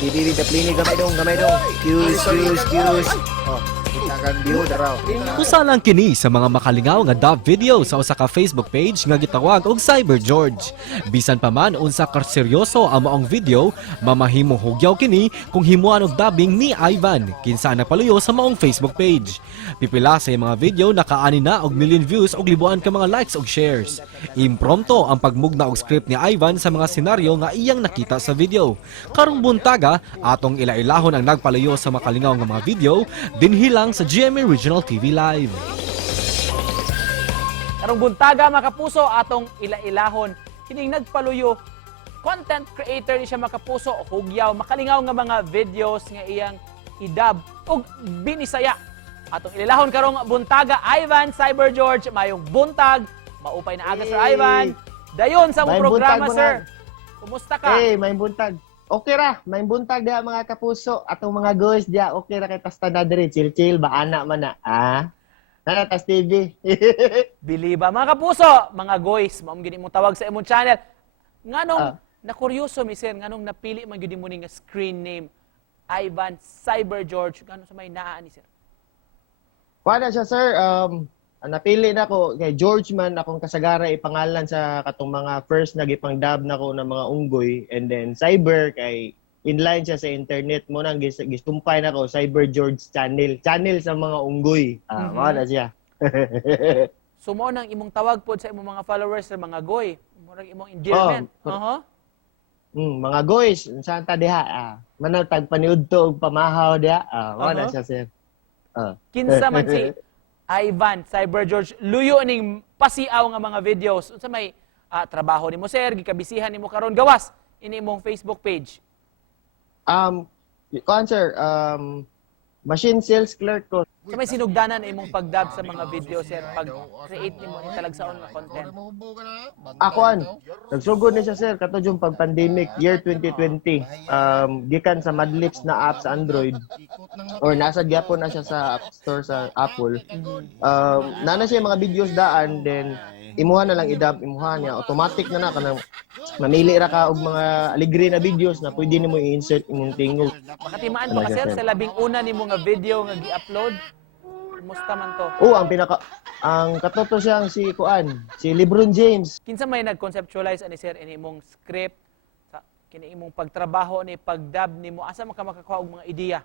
Didi daplini gamay dong. Excuse. Oh, kita kan view daraw. Usa lang kini sa mga makalingaw nga dub video sa usa ka Facebook page nga gitawag og Cyber George. Bisan pa man unsa ka seryoso ang maong video, mamahimong hugyaw kini kung himuan og dubbing ni Ivan kinsa napaluyo sa maong Facebook page. Pipila sa mga video nakaani na og million views og libuan ka mga likes og shares. Imprompto ang pagmugna og script ni Ivan sa mga senaryo nga iyang nakita sa video. Karong buntaga, atong ilailahon ang nagpaluyo sa makalingaw nga mga video dinhilang sa GMA Regional TV Live. Karong buntaga mga kapuso atong ilailahon kining nagpaluyo content creator ni siya makapuso hugyaw makalingaw nga mga videos nga iyang idub ug binisaya. Atong ililahon karong buntaga Ivan Cyber George mayong buntag maupay na aga Sir Ivan. Dayon sa mong programa sir. Kumusta ka? May buntag. Okay ra, may buntag dia mga kapuso. Atong mga guys dia okay ra kay tasta na diri chill ba ana man na. Nana tas TV. Biliba mga kapuso, mga guys, maong gini mong tawag sa imong channel. Nganong nakuryoso mi sir, nganong napili man gyud mo ni nga screen name Ivan Cyber George nganong sa may naa ni sir? Kuha siya sir, napili na ko kay George man akong kasagara ipangalan sa katong mga first nagipang dub na ko ng mga unggoy and then Cyber kay inline siya sa internet mo nang gistumpay na ko Cyber George channel sa mga unggoy. Mao na siya. So mo nang imong tawag pod sa imong mga followers sa mga goy, murag imong endearment. Mga guys, saan ta diha? Manatag paniudto og pamahaw diha. Mao na siya sir. Kinsa man si Ivan Cyber George luyo ning pasiaw nga mga videos unsa may trabaho nimo sir gikabisihan nimo karon gawas ini imong Facebook page. Sir, machine sales clerk ko. Sa may sinugdanan imong pagdub sa mga video sir pag create nimo ni talagsaon nga content. Nagsugod ni siya sir kato yung pag pandemic year 2020. Gikan sa Madlips na app sa Android or nasa gyapon na siya sa App Store sa Apple. Nana siya mga videos daan then imuha na lang i-dub imuha niya automatic na kanang mamili ra ka og mga aligre na videos na pwede nimo i-insert imong tingog. Makatimaan ba ka sir sa labing una nimo nga video nga gi-upload? Kumusta man to? Ang katoto siyang si LeBron James. Kinsa may nag-conceptualize ani sir ini imong script sa kini imong pagtrabaho ni pagdub nimo asa man ka makakuha og mga ideya?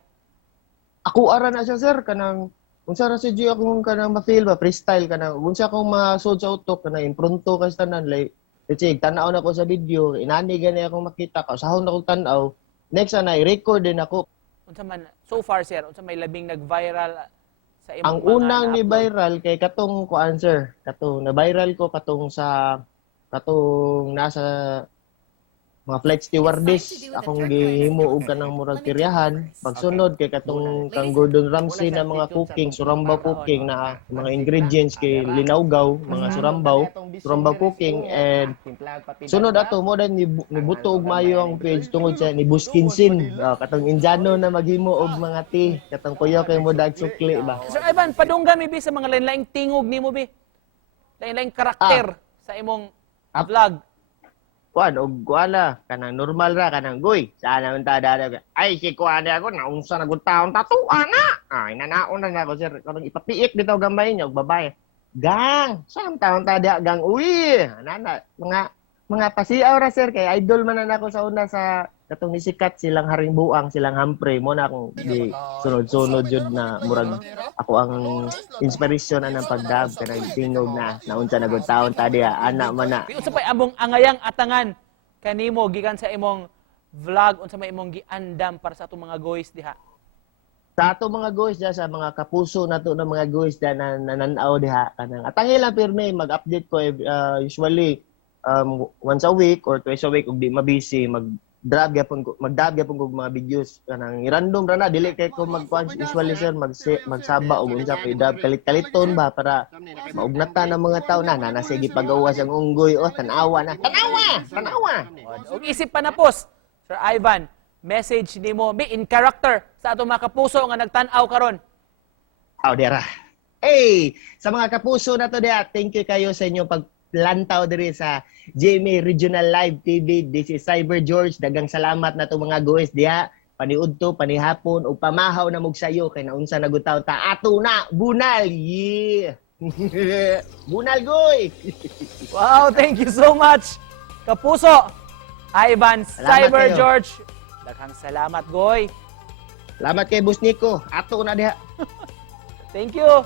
Ako ara na siya sir kanang unsa ra si akong kanang ma-feel ba freestyle kanang unsa akong masud sa utok kanang impronto kay tanan like let's say tan-aw na ko sa video inani gani akong makita kausahon na kog tan-aw next na i-record din ako. Unsa man so far sir unsa may labing nag-viral sa imong ang unang ni viral kay katong sir katong na viral ko katong nasa mga flight stewardess akong gihimo og kanang murag kiryahan pagsunod kay katong kang Gordon Ramsay na mga cooking surambaw cooking na mga ingredients kay linawgaw mga surambaw cooking and sunod ato mo dan nibuto og mayo ang page tungod sa ni Buskinsin katong Indiano na maghimo og mga tea katong kuya kay mo dag sukli ba. Sir Ivan padunggan mi bi sa mga lain-laing tingog nimo bi lain-laing karakter sa imong vlog. Kanang normal ra kanang goy. Sana man ta dada. Ay si kuan ako naunsa na gud taon tato ana. Ay nanaon na ako sir. Kanang ipapiik bitaw gamay niya og babae. Gang, saan taon ta dia gang uwi. Nana mga pasiaw ra sir kay idol man na ako sa una sa katong nisikat silang Haring Buang, silang Hampre mo na akong di sunod-sunod jud na murag ako ang inspiration na ng pagdub kanang tingog na naunsa na gud taon ta dia ana man na. Unsa pay among angayang atangan kanimo gikan sa imong vlog unsa may imong giandam para sa atong mga guys diha? Sa ato mga guys diha sa mga kapuso nato na mga guys diha na nananaw diha kanang atangi lang pirmi mag-update ko usually once a week or twice a week ug di mabisi magdub gyapon ko mga videos kanang random ra na dili kay ko usually sir magsaba og unsa pa dub kalit-kaliton ba para maugnatan ng mga tawo na sige pagawas ang unggoy tanawa. Og isip pa na post Sir Ivan message nimo be in character sa atong mga kapuso nga nagtan-aw karon. Dera. Sa mga kapuso na to diha, thank you kayo sa inyong paglantaw diri sa GMA Regional Live TV. This is Cyber George. Dagang salamat na to mga guys diha. paniudto, panihapon, o pamahaw na mugsayo, kay naunsa nagutaw ta, ato na, bunal, yeah! Bunal, goy! Wow, thank you so much. Kapuso, Ivan Salamat Cyber kayo. George. Daghang salamat, Goy. Salamat kay Boss Nico, ato na diha. Thank you.